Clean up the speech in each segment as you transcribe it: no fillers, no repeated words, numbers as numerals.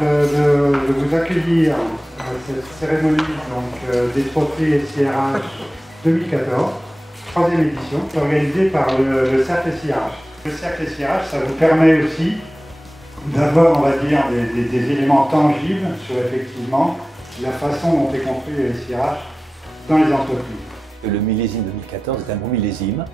de vous accueillir à cette cérémonie des trophées SIRH 2014, troisième édition, organisée par le Cercle SIRH. Le Cercle SIRH, ça vous permet aussi d'avoir, on va dire, des éléments tangibles sur effectivement la façon dont est construit le SIRH dans les entreprises. Le millésime 2014 est un bon millésime.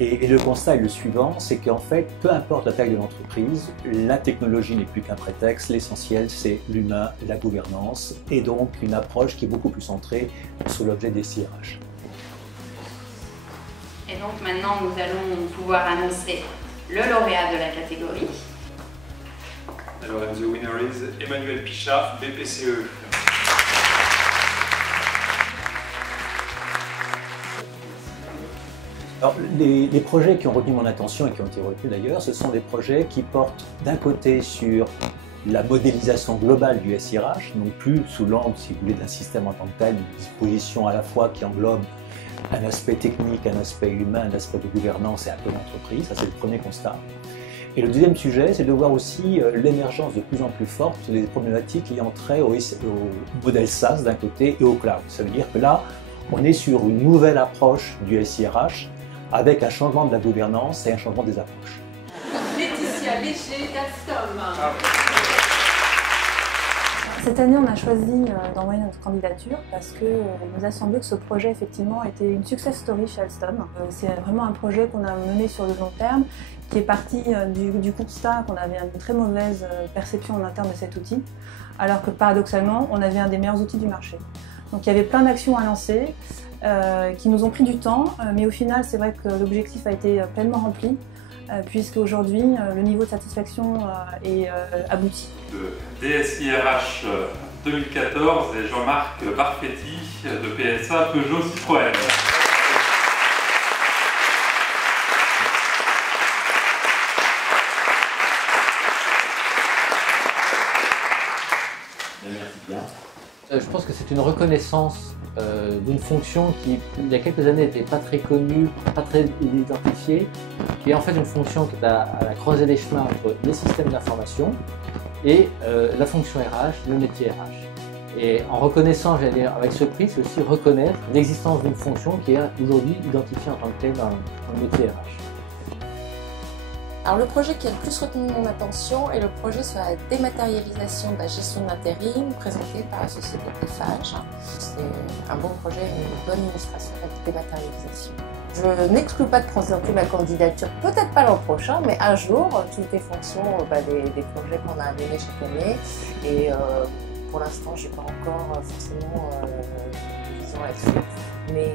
Et le constat est le suivant, c'est qu'en fait, peu importe la taille de l'entreprise, la technologie n'est plus qu'un prétexte. L'essentiel, c'est l'humain, la gouvernance, et donc une approche qui est beaucoup plus centrée sur l'objet des SIRH. Et donc maintenant, nous allons pouvoir annoncer le lauréat de la catégorie. Alors, and the winner is Emmanuel Pichard, BPCE. Alors, les projets qui ont retenu mon attention et qui ont été retenus d'ailleurs, ce sont des projets qui portent d'un côté sur la modélisation globale du SIRH, donc plus sous l'angle, si vous voulez, d'un système en tant que tel, une disposition à la fois qui englobe un aspect technique, un aspect humain, un aspect de gouvernance et un peu d'entreprise, ça c'est le premier constat. Et le deuxième sujet, c'est de voir aussi l'émergence de plus en plus forte des problématiques ayant trait au modèle SaaS d'un côté et au cloud. Ça veut dire que là, on est sur une nouvelle approche du SIRH, avec un changement de la gouvernance et un changement des approches. Laetitia Léger d'Alstom. Cette année, on a choisi d'envoyer notre candidature parce qu'il nous a semblé que ce projet, effectivement, était une success story chez Alstom. C'est vraiment un projet qu'on a mené sur le long terme, qui est parti du constat qu'on avait une très mauvaise perception en interne de cet outil, alors que paradoxalement, on avait un des meilleurs outils du marché. Donc il y avait plein d'actions à lancer, qui nous ont pris du temps, mais au final c'est vrai que l'objectif a été pleinement rempli, puisque aujourd'hui le niveau de satisfaction est abouti. Le DSIRH 2014 et Jean-Marc Barfetti de PSA Peugeot Citroën. Merci bien. Je pense que c'est une reconnaissance d'une fonction qui, il y a quelques années, n'était pas très connue, pas très identifiée, qui est en fait une fonction qui est à la croisée des chemins entre les systèmes d'information et la fonction RH, le métier RH. Et en reconnaissant, j'allais dire, avec ce prix, c'est aussi reconnaître l'existence d'une fonction qui est aujourd'hui identifiée en tant que telle dans le métier RH. Alors le projet qui a le plus retenu mon attention est le projet sur la dématérialisation de la gestion d'intérim présenté par la société Eiffage. C'est un bon projet, une bonne illustration de la dématérialisation. Je n'exclus pas de présenter ma candidature, peut-être pas l'an prochain, mais un jour, tout est fonction des projets qu'on a menés chaque année. Et pour l'instant, je n'ai pas encore forcément de vision là-dessus, mais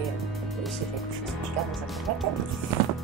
c'est quelque chose que je garde dans un coin de la tête.